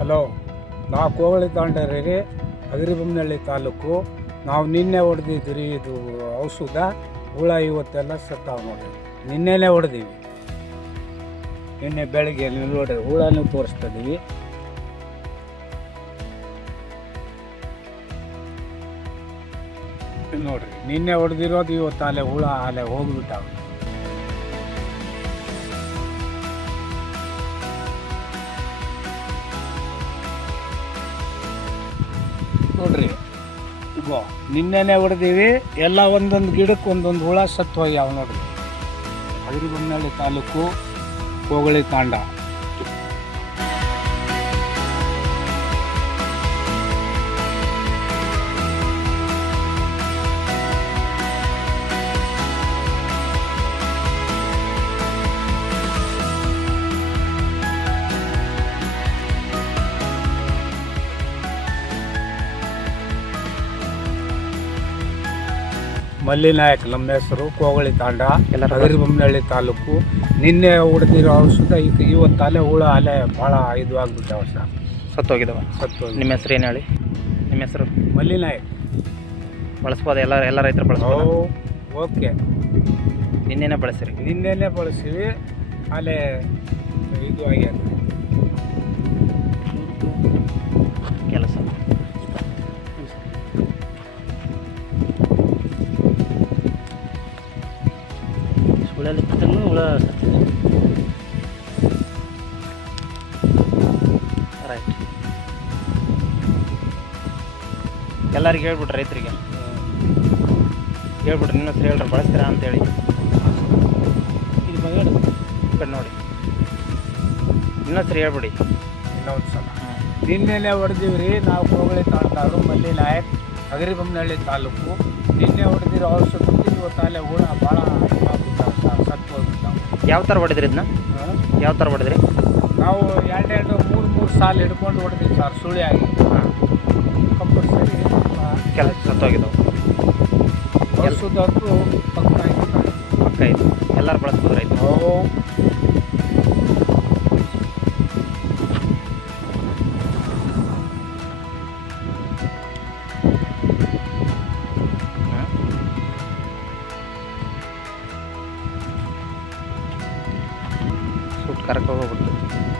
Hello ನಾ ಕೋವಳಿ ತಾಂಡರಿ ಅಗರಿಬೊಮ್ಮನಹಳ್ಳಿ ತಾಲೂಕು. ನಾವು ನಿನ್ನೆ ಹೊಡೆದಿದ್ದೀರಿ, ಇದು ಔಷಧ. ಹುಳ ಇವತ್ತೆಲ್ಲ ಸತ್ತಾವ ನೋಡ್ರಿ ನಿನ್ನೆನೇ ಹೊಡೆದೀವಿ. ನಿನ್ನೆ ಬೆಳಗ್ಗೆ ನೀವು ನೋಡ್ರಿ, ಹುಳನೂ ತೋರಿಸ್ತಾ ಇದೀವಿ ಇಲ್ಲಿ ನೋಡ್ರಿ, ನಿನ್ನೆ ಹೊಡೆದಿರೋದು ಇವತ್ತು ಅಲ್ಲೇ ಹುಳ ಅಲ್ಲೇ ಹೋಗ್ಬಿಟ್ಟಾವ. ನೋಡ್ರಿ. ಗೋ ನಿನ್ನೆನೆ ಹೊಡೆದೀವಿ, ಎಲ್ಲ ಒಂದೊಂದು ಗಿಡಕ್ಕೆ ಒಂದೊಂದು ಹುಳ ಸತ್ತು ಹೋಗ್ಯಾವ ನೋಡ್ರಿ. ಹಗರಿಬೊಮ್ಮನಹಳ್ಳಿ ತಾಲೂಕು ಹೋಗಳಿ ತಾಂಡ. ಮಲ್ಲಿನಾಯಕ್ ನಮ್ಮ ಹೆಸರು ಕೋಗಳಿ ತಾಂಡ ಎಲ್ಲರ ಹಗರಿಬೊಮ್ಮನಹಳ್ಳಿ ತಾಲೂಕು. ನಿನ್ನೆ ಹೊಡೆದಿರೋ ಔಷಧ ಈಗ ಇವತ್ತು ಅಲೆ ಹುಳ ಅಲೆ ಭಾಳ ಇದು ಆಗ್ಬಿಟ್ಟಾವ ಸರ್ ಸತ್ತೋಗಿದಾವ ಸತ್ತು ನಿಮ್ಮ ಹೆಸರು ಏನು ಹೇಳಿ? ನಿಮ್ಮ ಹೆಸರು? ಮಲ್ಲಿನಾಯಕ್. ಬಳಸ್ಬೋದು? ಎಲ್ಲ ಎಲ್ಲ ರೈತರು ಬಳಸ್ಬೋದು? ಓಕೆ. ನಿನ್ನೆನೇ ಬಳಸಿರಿ. ನಿನ್ನೆನೆ ಬಳಸಿವಿ. ಅಲೆ ಇದು ಆಗ್ಯದ ಕೂತನ್ನು ಹುಳ ಸತ್ತಿದೆ. ರೈಟ್ ಎಲ್ಲರಿಗೆ ಹೇಳ್ಬಿಟ್ರಿ ರೈತರಿಗೆ. ಹೇಳ್ಬಿಟ್ರಿ ನಿನ್ನ ಹೆಸರು ಹೇಳ್ರಿ ಬಳಸ್ತೀರಾ ಅಂತೇಳಿ. ಇದು ಬಗ್ಗೆ ನೋಡಿ. ನಿನ್ನ ಹೆಸರು ಹೇಳ್ಬಿಡಿ. ಇನ್ನೊಂದು ಸಲ. ಹೊಡೆದೀವಿ ರೀ ನಾವು ಹೋಗಳಿ ತಾಳ್ತಾರು ಮಲ್ಲಿ ನಾಯಕ್ ಹಗರಿಬೊಮ್ಮನಹಳ್ಳಿ ತಾಲೂಕು. ನಿನ್ನೆ ಹೊಡೆದಿರೋ ಔಷಧಕ್ಕೆ ಇವತ್ತು ಅಲ್ಲೇ ಹುಳ ಭಾಳ ಯಾವ ಥರ ಹೊಡೆದ್ರಿ ಇದನ್ನ? ಯಾವ ಥರ ಹೊಡೆದ್ರಿ? ನಾವು ಎರಡೆರಡು ಮೂರು ಮೂರು ಸಾಲು ಹಿಡ್ಕೊಂಡು ಹೊಡೆದ್ವಿ ಸರ್ ಸುಳಿ ಆಗಿ. ಕಂಪಲ್ಸರಿ. ಕೆಲಸ ಸತ್ತೋಗಿದ್ದಾವೆ. ಪಕ್ಕ. ಪಕ್ಕ ಇದು ಎಲ್ಲರೂ ಬಳಸ್ಬೋದು ರೈತರು കറക്കമൊക്കെ കൊടുത്ത്.